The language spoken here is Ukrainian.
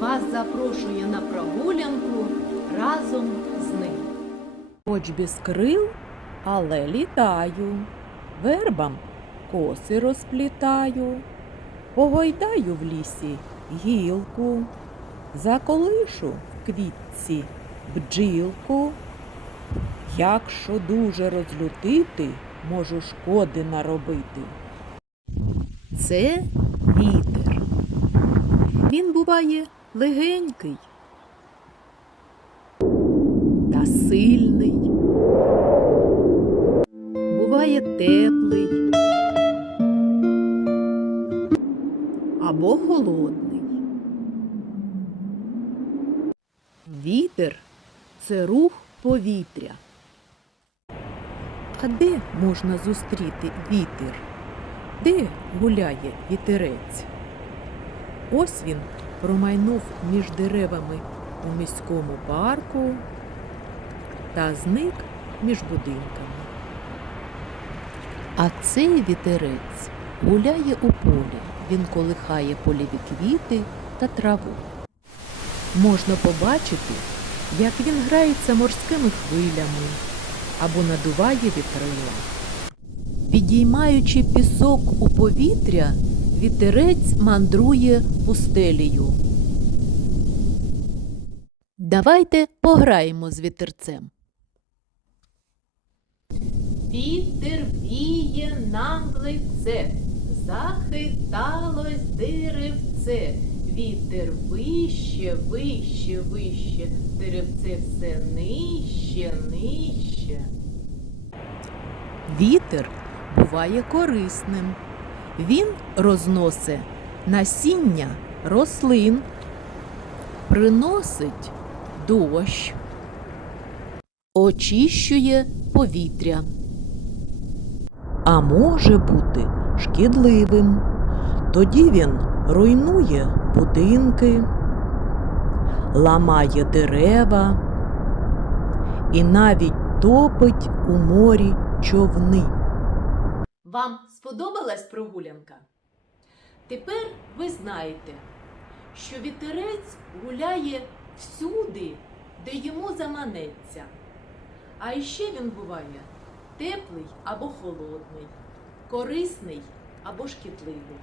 вас запрошує на прогулянку разом з ним. Хоч без крил, але літаю, вербам коси розплітаю, погойдаю в лісі гілку, заколишу в квітці бджілку. Якщо дуже розлютити, можу шкоди наробити. Це вітер. Він буває легенький та сильний. Буває теплий або холодний. Вітер це рух повітря. А де можна зустріти вітер? Де гуляє вітерець? Ось він промайнув між деревами у міському парку та зник між будинками. А цей вітерець гуляє у полі. Він колихає польові квіти та траву. Можна побачити, як він грається морськими хвилями або надуває вітрила. Підіймаючи пісок у повітря, вітерець мандрує пустелею. Давайте пограємо з вітерцем. Вітер віє нам в лице, захиталось деревце. Вітер вище, вище, вище, деревце все нижче, нижче. Вітер буває корисним. Він розносить насіння рослин, приносить дощ, очищує повітря. А може бути шкідливим. Тоді він руйнує будинки, ламає дерева і навіть топить у морі човни. Вам сподобалась прогулянка? Тепер ви знаєте, що вітерець гуляє всюди, де йому заманеться. А іще він буває теплий або холодний, корисний або шкідливий.